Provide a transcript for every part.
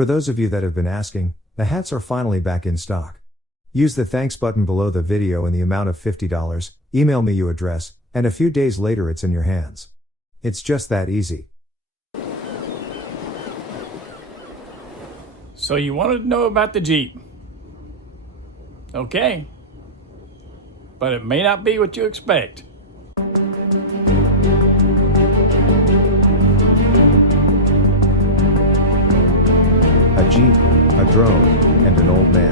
For those of you that have been asking, the hats are finally back in stock. Use the thanks button below the video and the amount of $50, email me your address, and a few days later it's in your hands. It's just that easy. So you wanted to know about the Jeep. Okay. But it may not be what you expect. A Jeep, a drone, and an old man.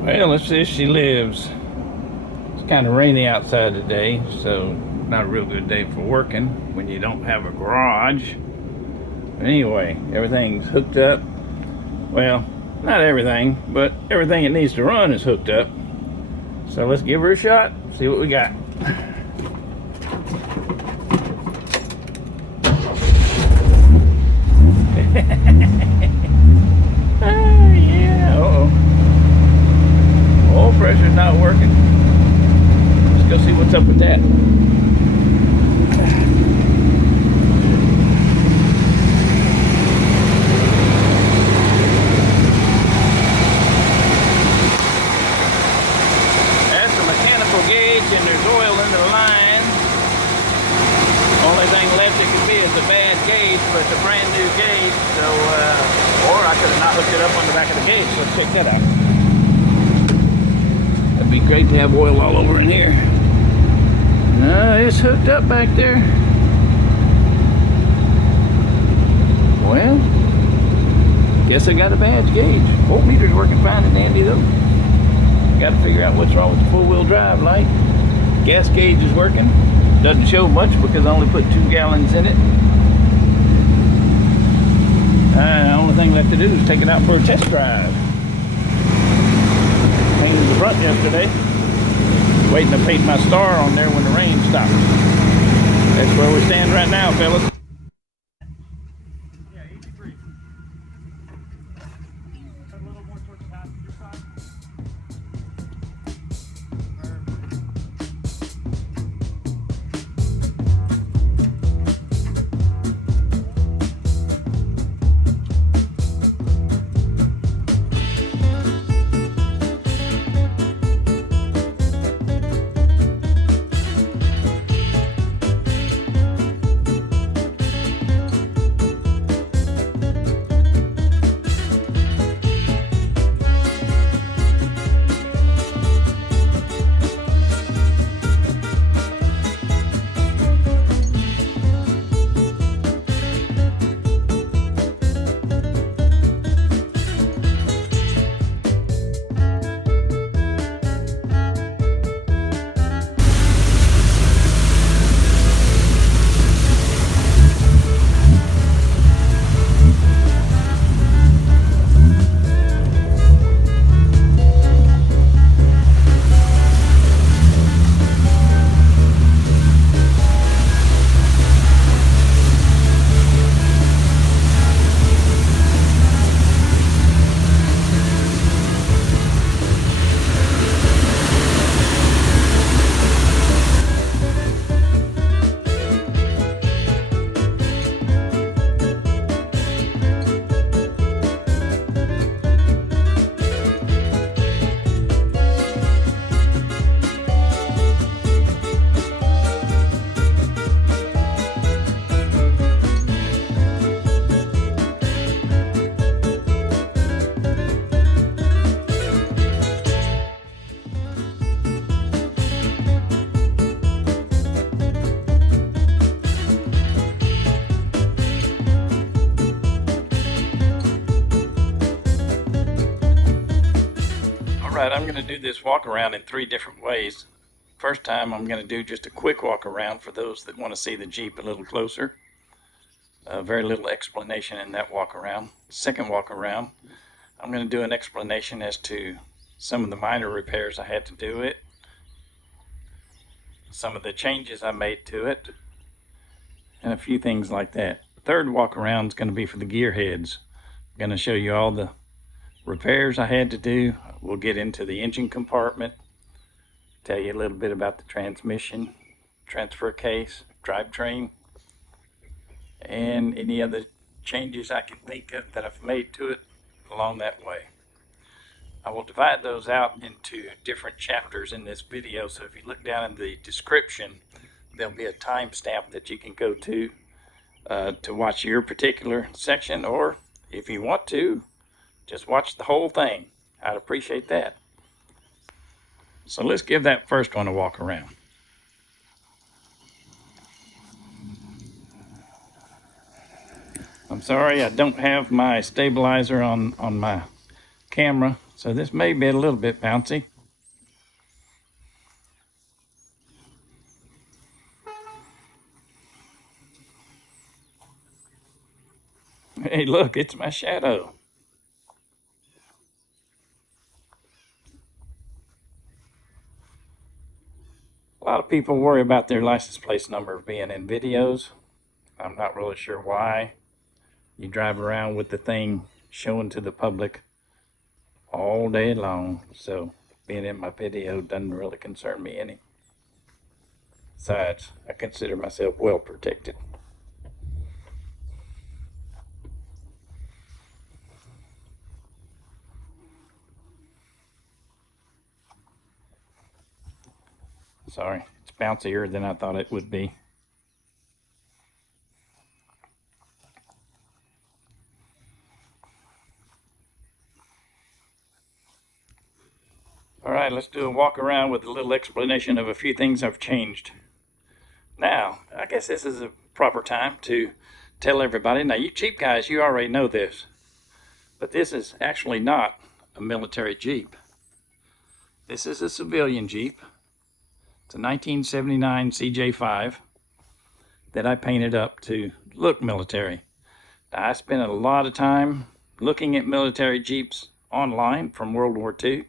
Well, let's see if she lives. It's kind of rainy outside today, so not a real good day for working when you don't have a garage. But anyway, everything's hooked up. Well, not everything, but everything it needs to run is hooked up. So let's give her a shot, see what we got. Oil pressure's not working. Let's go see what's up with that. That's the mechanical gauge and there's oil in the line. Only thing left it could be is a bad gauge, but it's a brand new gauge, so or I could have not hooked it up on the back of the gauge. Let's check that out. It'd be great to have oil all over in here. No, it's hooked up back there. Well, guess I got a bad gauge. Voltmeter's working fine and dandy though. Got to figure out what's wrong with the four-wheel drive light. Gas gauge is working. Doesn't show much because I only put 2 gallons in it. The only thing left to do is take it out for a test drive. Painted the front yesterday. Waiting to paint my star on there when the rain stops. That's where we stand right now, fellas. Yeah, 83. A little more towards the passenger side. Alright, I'm going to do this walk around in 3 different ways. First time I'm going to do just a quick walk around for those that want to see the Jeep a little closer. Very little explanation in that walk around. Second walk around, I'm going to do an explanation as to some of the minor repairs I had to do it, some of the changes I made to it, and a few things like that. Third walk around is going to be for the gearheads. I'm going to show you all the repairs I had to do. We'll get into the engine compartment, tell you a little bit about the transmission, transfer case, drivetrain, and any other changes I can think of that I've made to it along that way. I will divide those out into different chapters in this video, so if you look down in the description, there'll be a timestamp that you can go to watch your particular section, or if you want to, just watch the whole thing. I'd appreciate that. So let's give that first one a walk around. I'm sorry I don't have my stabilizer on my camera, so this may be a little bit bouncy. Hey, look, it's my shadow. A lot of people worry about their license plate number being in videos. I'm not really sure why. You drive around with the thing showing to the public all day long, so being in my video doesn't really concern me any. Besides, I consider myself well protected. Sorry, it's bouncier than I thought it would be. Alright, let's do a walk around with a little explanation of a few things I've changed. Now, I guess this is a proper time to tell everybody. Now, you Jeep guys, you already know this, but this is actually not a military Jeep. This is a civilian Jeep. It's a 1979 CJ-5 that I painted up to look military. Now, I spent a lot of time looking at military Jeeps online from World War II,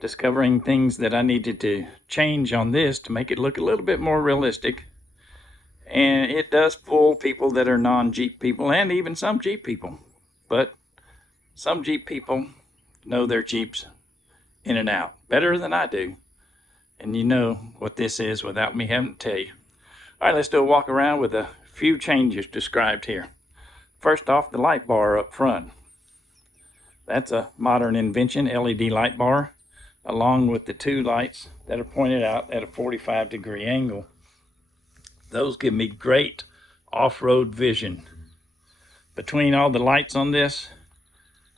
discovering things that I needed to change on this to make it look a little bit more realistic. And it does fool people that are non-Jeep people, and even some Jeep people. But some Jeep people know their Jeeps in and out better than I do. And you know what this is without me having to tell you. All right, let's do a walk around with a few changes described here. First off, the light bar up front. That's a modern invention, LED light bar, along with the 2 lights that are pointed out at a 45-degree angle. Those give me great off-road vision. Between all the lights on this,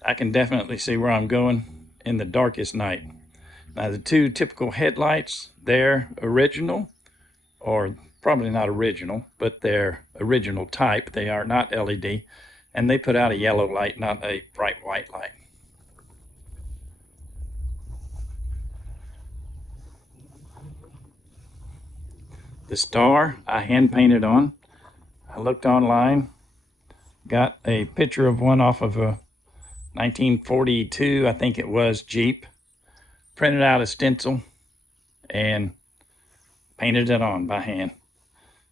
I can definitely see where I'm going in the darkest night. Now, the 2 typical headlights, they're original, or probably not original, but they're original type. They are not LED, and they put out a yellow light, not a bright white light. The star I hand painted on. I looked online, got a picture of one off of a 1942, I think it was, Jeep, printed out a stencil and painted it on by hand.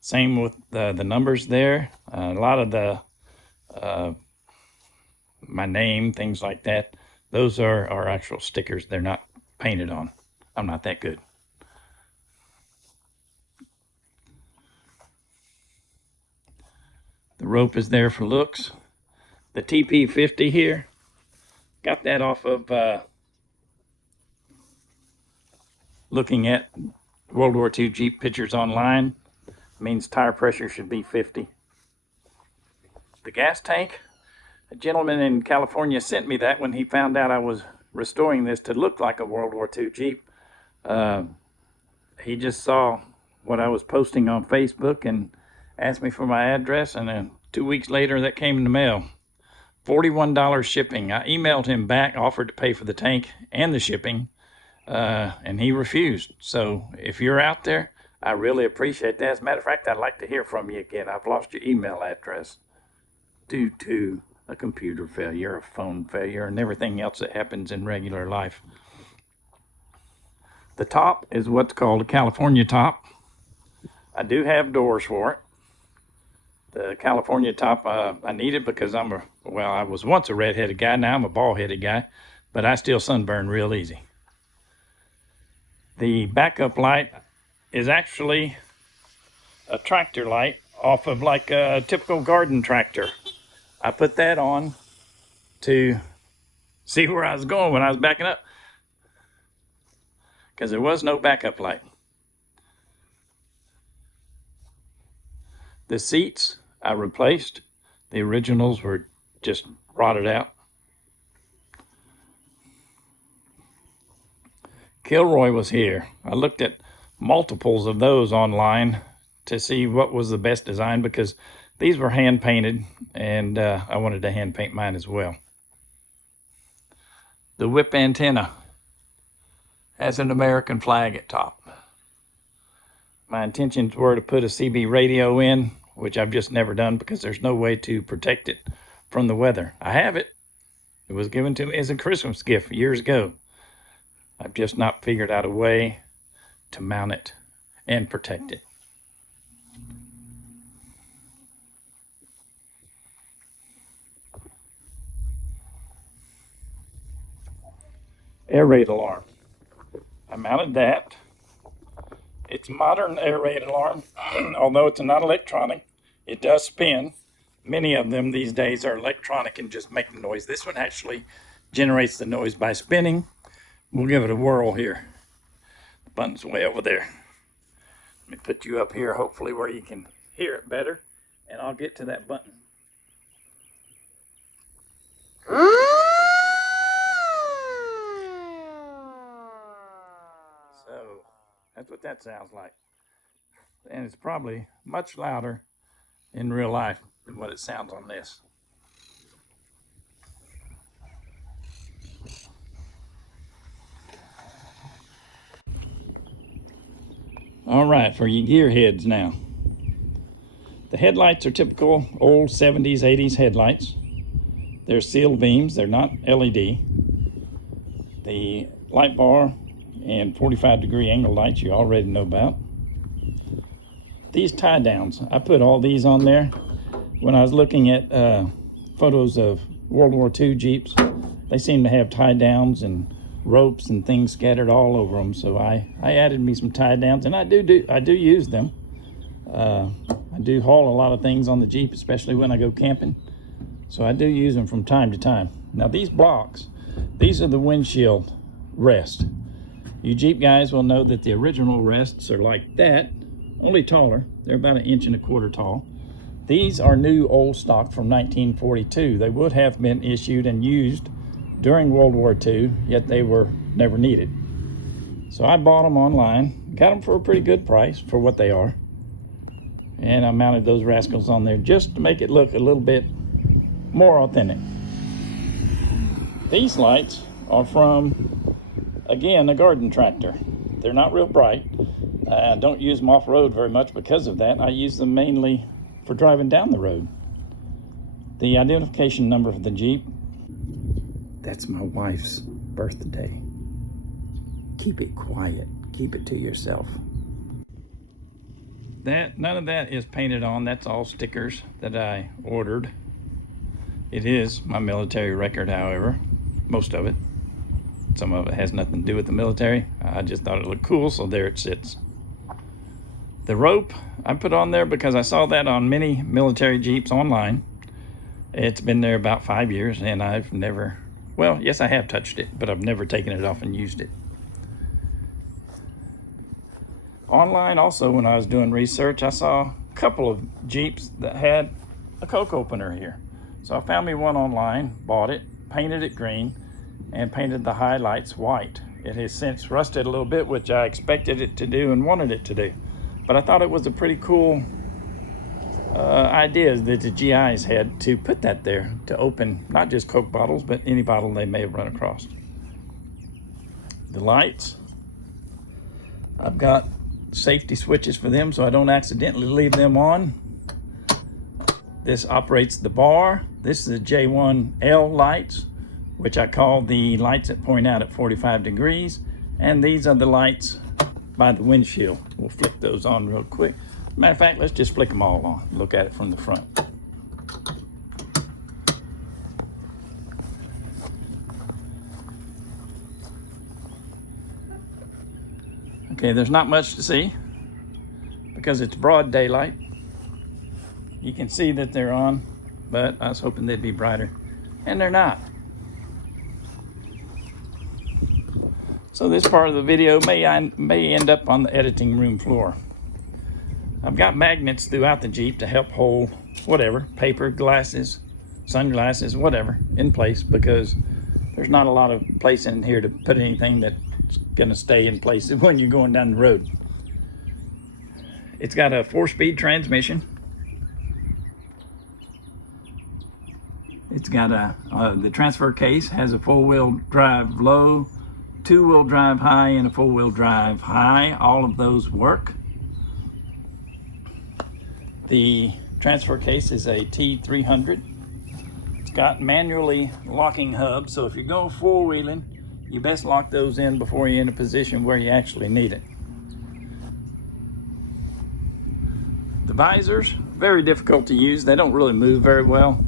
Same with the numbers there. A lot of the my name, things like that, those are actual stickers. They're not painted on. I'm not that good. The rope is there for looks. The TP50 here, got that off of looking at World War II Jeep pictures online. It means tire pressure should be 50. The gas tank, a gentleman in California sent me that when he found out I was restoring this to look like a World War II Jeep. He just saw what I was posting on Facebook and asked me for my address, and then 2 weeks later that came in the mail. $41 shipping. I emailed him back, offered to pay for the tank and the shipping, and he refused. So if you're out there, I really appreciate that. As a matter of fact, I'd like to hear from you again. I've lost your email address due to a computer failure, a phone failure, and everything else that happens in regular life. The top is what's called a California top. I do have doors for it. The California top I need it because I was once a red-headed guy, now I'm a bald-headed guy, but I still sunburn real easy. The backup light is actually a tractor light off of like a typical garden tractor. I put that on to see where I was going when I was backing up, because there was no backup light. The seats I replaced. The originals were just rotted out. Kilroy was here. I looked at multiples of those online to see what was the best design, because these were hand painted, and I wanted to hand paint mine as well. The whip antenna has an American flag at top. My intentions were to put a CB radio in, which I've just never done because there's no way to protect it from the weather. I have it. It was given to me as a Christmas gift years ago. I've just not figured out a way to mount it and protect it. Air raid alarm. I mounted that. It's a modern air raid alarm. Although it's not electronic, it does spin. Many of them these days are electronic and just make the noise. This one actually generates the noise by spinning. We'll give it a whirl here. The button's way over there. Let me put you up here, hopefully where you can hear it better, and I'll get to that button. So that's what that sounds like. And it's probably much louder in real life than what it sounds on this. All right, for you gearheads now. The headlights are typical old 70s, 80s headlights. They're sealed beams, they're not LED. The light bar and 45-degree angle lights you already know about. These tie downs, I put all these on there when I was looking at photos of World War II Jeeps. They seem to have tie downs and ropes and things scattered all over them, so I added me some tie downs, and I do use them. I do haul a lot of things on the Jeep, especially when I go camping, so I do use them from time to time. Now these blocks, these are the windshield rest. You Jeep guys will know that the original rests are like that, only taller. They're about 1.25 inches tall. These are new old stock from 1942. They would have been issued and used during World War II, yet they were never needed. So I bought them online, got them for a pretty good price for what they are. And I mounted those rascals on there just to make it look a little bit more authentic. These lights are from, again, a garden tractor. They're not real bright. I don't use them off-road very much because of that. I use them mainly for driving down the road. The identification number for the Jeep, that's my wife's birthday. Keep it quiet. Keep it to yourself. None of that is painted on. That's all stickers that I ordered. It is my military record, however, most of it. Some of it has nothing to do with the military. I just thought it looked cool, so there it sits. The rope I put on there because I saw that on many military Jeeps online. It's been there about 5 years, and I've never, well, yes, I have touched it, but I've never taken it off and used it. Online also, when I was doing research, I saw a couple of Jeeps that had a Coke opener here. So I found me one online, bought it, painted it green, and painted the highlights white. It has since rusted a little bit, which I expected it to do and wanted it to do. But I thought it was a pretty cool ideas that the GIs had to put that there to open not just Coke bottles, but any bottle they may have run across. The lights, I've got safety switches for them so I don't accidentally leave them on. This operates the bar. This is the J1L lights, which I call the lights that point out at 45 degrees. And these are the lights by the windshield. We'll flick those on real quick. Matter of fact, let's just flick them all on. Look at it from the front. Okay, there's not much to see because it's broad daylight. You can see that they're on, but I was hoping they'd be brighter, and they're not. So this part of the video may end up on the editing room floor. I've got magnets throughout the Jeep to help hold whatever, paper, glasses, sunglasses, whatever, in place, because there's not a lot of place in here to put anything that's gonna stay in place when you're going down the road. It's got a 4-speed transmission. It's got the transfer case has a 4-wheel drive low, 2-wheel drive high, and a 4-wheel drive high. All of those work. The transfer case is a T300. It's got manually locking hubs, so if you're going 4-wheeling, you best lock those in before you're in a position where you actually need it. The visors, very difficult to use. They don't really move very well.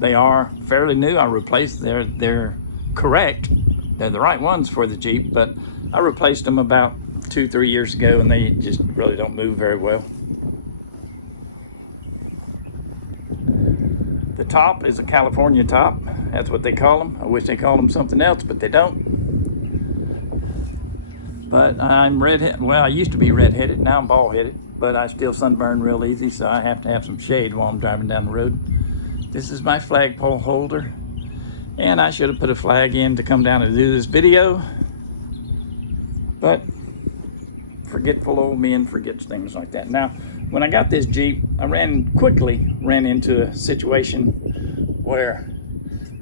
They are fairly new. I replaced they're correct. They're the right ones for the Jeep, but I replaced them about 2-3 years ago, and they just really don't move very well. The top is a California top. That's what they call them. I wish they called them something else, but they don't. But I'm redheaded. Well, I used to be redheaded. Now I'm bald-headed, but I still sunburn real easy, so I have to have some shade while I'm driving down the road. This is my flagpole holder, and I should have put a flag in to come down and do this video, but forgetful old men forgets things like that. Now, when I got this Jeep, I quickly ran into a situation where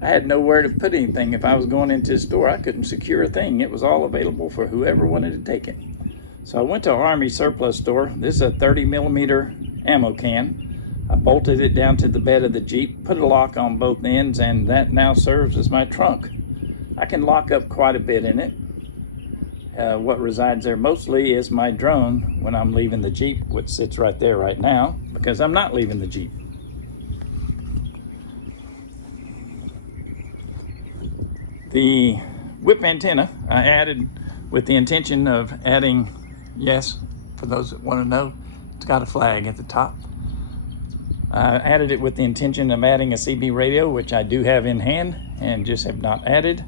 I had nowhere to put anything. If I was going into a store, I couldn't secure a thing. It was all available for whoever wanted to take it. So I went to an Army surplus store. This is a 30mm ammo can. I bolted it down to the bed of the Jeep, put a lock on both ends, and that now serves as my trunk. I can lock up quite a bit in it. What resides there mostly is my drone when I'm leaving the Jeep, which sits right there right now, because I'm not leaving the Jeep. The whip antenna I added with the intention of adding, yes, for those that want to know, it's got a flag at the top. I added it with the intention of adding a CB radio, which I do have in hand and just have not added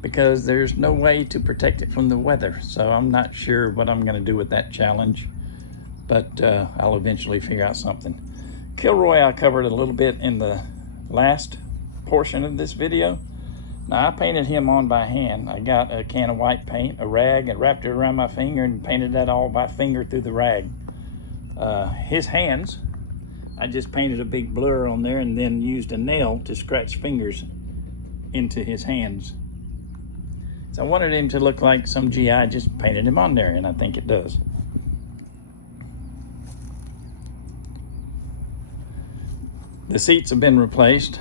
because there's no way to protect it from the weather. So I'm not sure what I'm going to do with that challenge, but I'll eventually figure out something. Kilroy I covered a little bit in the last portion of this video. Now I painted him on by hand. I got a can of white paint, a rag, and wrapped it around my finger and painted that all by finger through the rag. His hands, I just painted a big blur on there and then used a nail to scratch fingers into his hands. So I wanted him to look like some GI just painted him on there, and I think it does. The seats have been replaced.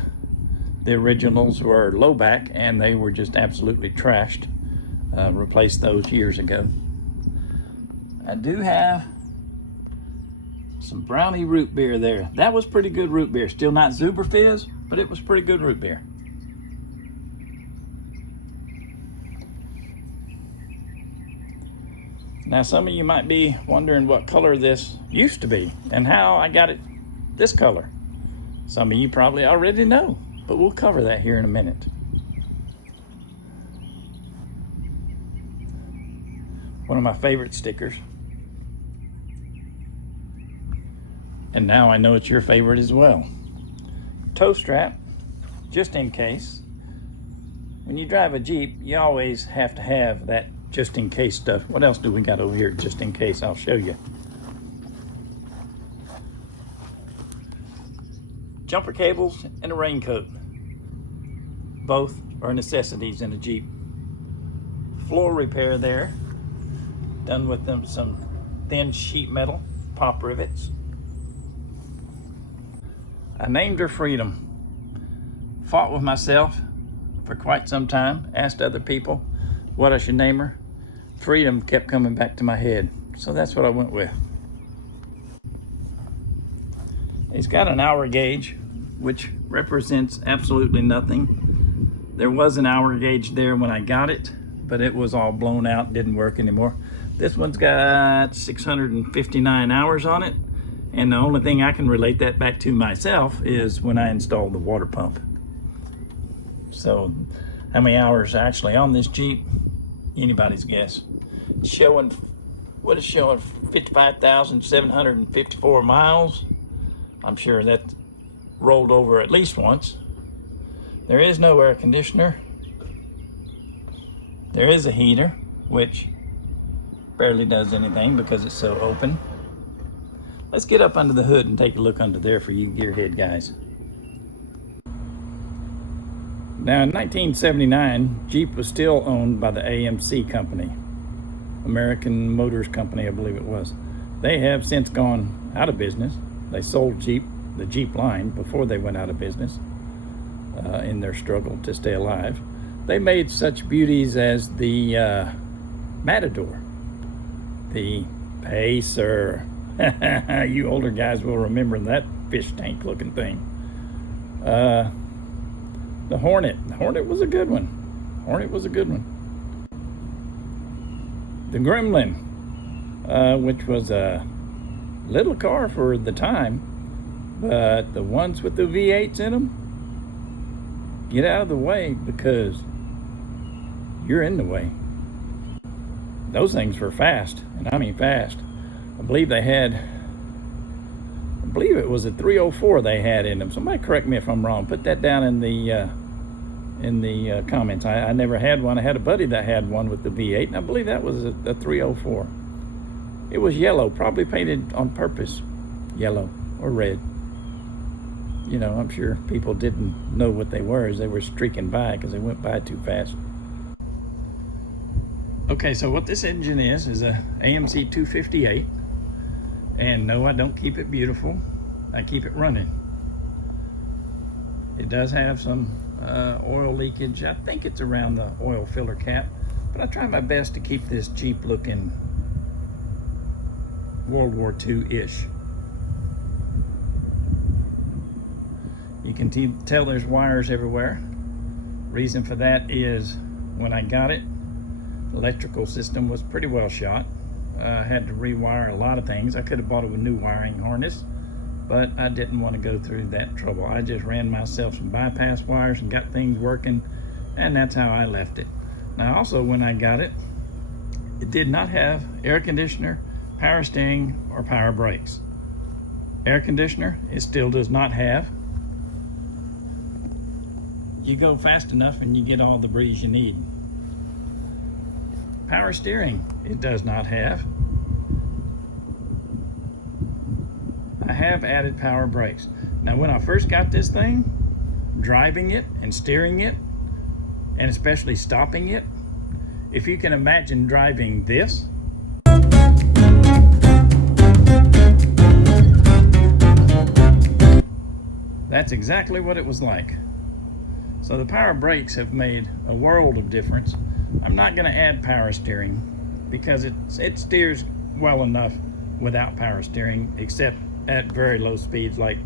The originals were low back and they were just absolutely trashed. Replaced those years ago. I do have some brownie root beer there. That was pretty good root beer. Still not Zuber Fizz, but it was pretty good root beer. Now some of you might be wondering what color this used to be and how I got it this color. Some of you probably already know, but we'll cover that here in a minute. One of my favorite stickers. And now I know it's your favorite as well. Toe strap, just in case. When you drive a Jeep, you always have to have that just in case stuff. What else do we got over here just in case? I'll show you. jumper cables, and a raincoat. Both are necessities in a Jeep. Floor repair there, done with some thin sheet metal pop rivets. I named her Freedom. Fought with myself for quite some time, asked other people what I should name her. Freedom kept coming back to my head, so that's what I went with. It's got an hour gauge, which represents absolutely nothing. There was an hour gauge there when I got it, but it was all blown out, didn't work anymore. This one's got 659 hours on it, and the only thing I can relate that back to myself is when I installed the water pump. So how many hours actually on this Jeep? Anybody's guess. Showing, what is showing, 55,754 miles. I'm sure that rolled over at least once. There is no air conditioner. There is a heater, which barely does anything because it's so open. Let's get up under the hood and take a look under there for you gearhead guys. Now in 1979, Jeep was still owned by the AMC company, American Motors Company, I believe it was. They have since gone out of business. They sold the Jeep line before they went out of business in their struggle to stay alive. They made such beauties as the Matador, the Pacer. You older guys will remember that fish tank looking thing. The Hornet. The Hornet was a good one. The Gremlin, which was a little car for the time, but the ones with the V8s in them, get out of the way because you're in the way. Those things were fast, and I mean fast. I believe it was a 304 they had in them. Somebody correct me if I'm wrong. Put that down in the comments. I never had one. I had a buddy that had one with the V8, and I believe that was a 304. It was yellow, probably painted on purpose, yellow or red. You know, I'm sure people didn't know what they were as they were streaking by because they went by too fast. Okay, so what this engine is a AMC 258. And no, I don't keep it beautiful. I keep it running. It does have some oil leakage. I think it's around the oil filler cap, but I try my best to keep this Jeep looking World War II-ish. You can tell there's wires everywhere. Reason for that is when I got it, the electrical system was pretty well shot. I had to rewire a lot of things. I could have bought a new wiring harness, but I didn't want to go through that trouble. I just ran myself some bypass wires and got things working, and that's how I left it. Now also when I got it, it did not have air conditioner, power steering, or power brakes. Air conditioner, it still does not have. You go fast enough and you get all the breeze you need. Power steering, it does not have. I have added power brakes. Now when I first got this thing, driving it and steering it, and especially stopping it, if you can imagine driving this, that's exactly what it was like. So the power brakes have made a world of difference. I'm not going to add power steering because it steers well enough without power steering, except at very low speeds like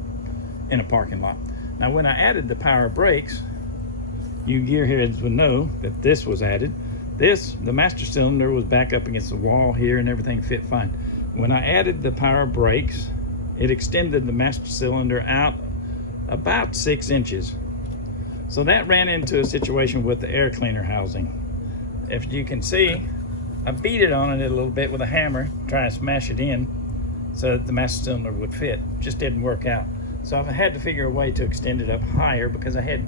in a parking lot. Now when I added the power brakes, you gearheads would know that this was added. The master cylinder was back up against the wall here and everything fit fine. When I added the power brakes, it extended the master cylinder out about 6 inches. So that ran into a situation with the air cleaner housing. If you can see, I beat it on it a little bit with a hammer, try to smash it in so that the master cylinder would fit. Just didn't work out. So I had to figure a way to extend it up higher because I had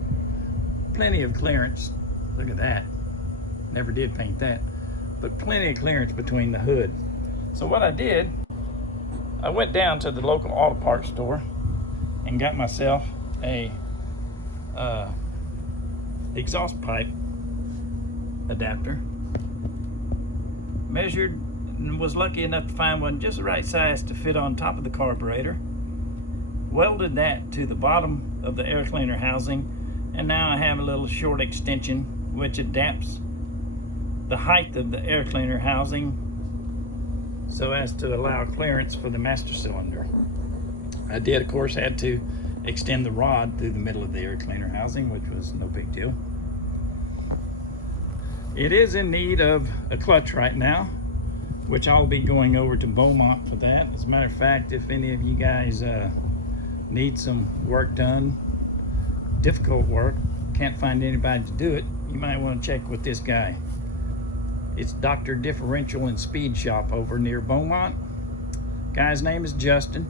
plenty of clearance. Look at that. Never did paint that. But plenty of clearance between the hood. So what I did, I went down to the local auto parts store and got myself a exhaust pipe adapter. Measured and was lucky enough to find one just the right size to fit on top of the carburetor. Welded that to the bottom of the air cleaner housing, and now I have a little short extension which adapts the height of the air cleaner housing so as to allow clearance for the master cylinder. I did, of course, had to extend the rod through the middle of the air cleaner housing, which was no big deal. It is in need of a clutch right now, which I'll be going over to Beaumont for that. As a matter of fact, if any of you guys need some work done, difficult work, can't find anybody to do it, you might want to check with this guy. It's Dr. Differential and Speed Shop over near Beaumont. Guy's name is Justin.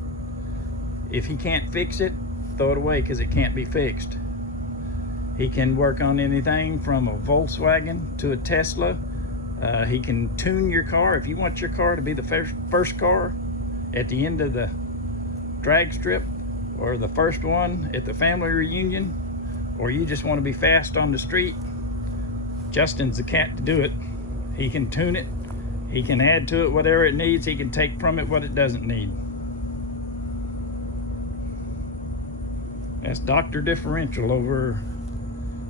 If he can't fix it, throw it away because it can't be fixed. He can work on anything from a Volkswagen to a Tesla. He can tune your car. If you want your car to be the first car at the end of the drag strip, or the first one at the family reunion, or you just want to be fast on the street, Justin's the cat to do it. He can tune it. He can add to it whatever it needs. He can take from it what it doesn't need. That's Dr. Differential over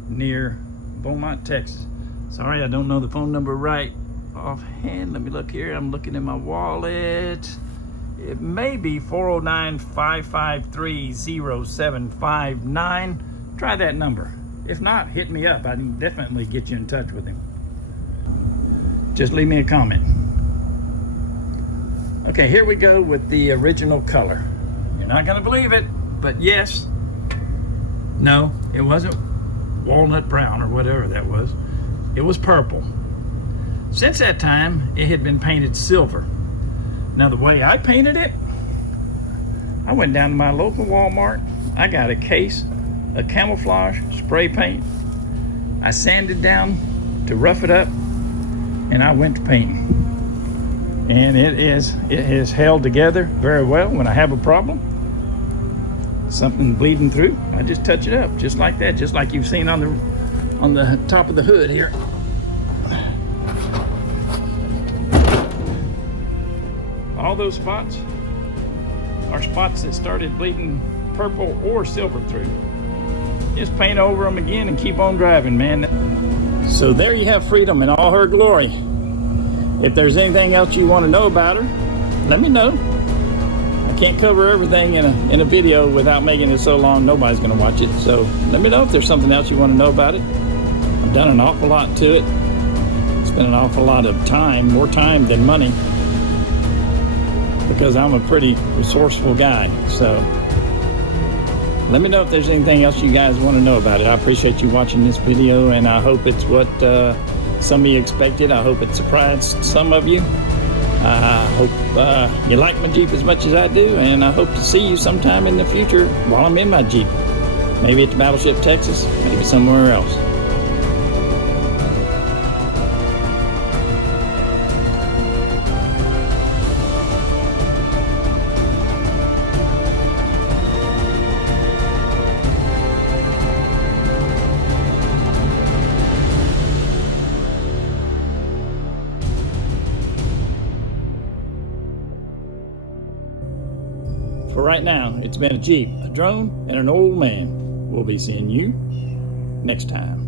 near Beaumont, Texas. Sorry, I don't know the phone number right offhand. Let me look here. I'm looking in my wallet. It may be 409-553-0759. Try that number. If not, hit me up. I can definitely get you in touch with him. Just leave me a comment. Okay, here we go with the original color. You're not gonna believe it, but yes, no, it wasn't walnut brown or whatever that was. It was purple. Since that time, it had been painted silver. Now the way I painted it, I went down to my local Walmart. I got a case of camouflage spray paint. I sanded down to rough it up, and I went to painting. And it has held together very well. When I have a problem, something bleeding through, I just touch it up just like that, just like you've seen on the top of the hood here. All those spots are spots that started bleeding purple or silver through. Just paint over them again and keep on driving, man. So there you have freedom in all her glory. If there's anything else you want to know about her, let me know. I can't cover everything in a video without making it so long nobody's going to watch it. So let me know if there's something else you want to know about it. I've done an awful lot to it. Spent an awful lot of time, more time than money, because I'm a pretty resourceful guy. So let me know if there's anything else you guys want to know about it. I appreciate you watching this video, and I hope it's what some of you expected. I hope it surprised some of you. I hope you like my Jeep as much as I do, and I hope to see you sometime in the future while I'm in my Jeep. Maybe at the Battleship, Texas, maybe somewhere else. For right now, it's been a Jeep, a drone, and an old man. We'll be seeing you next time.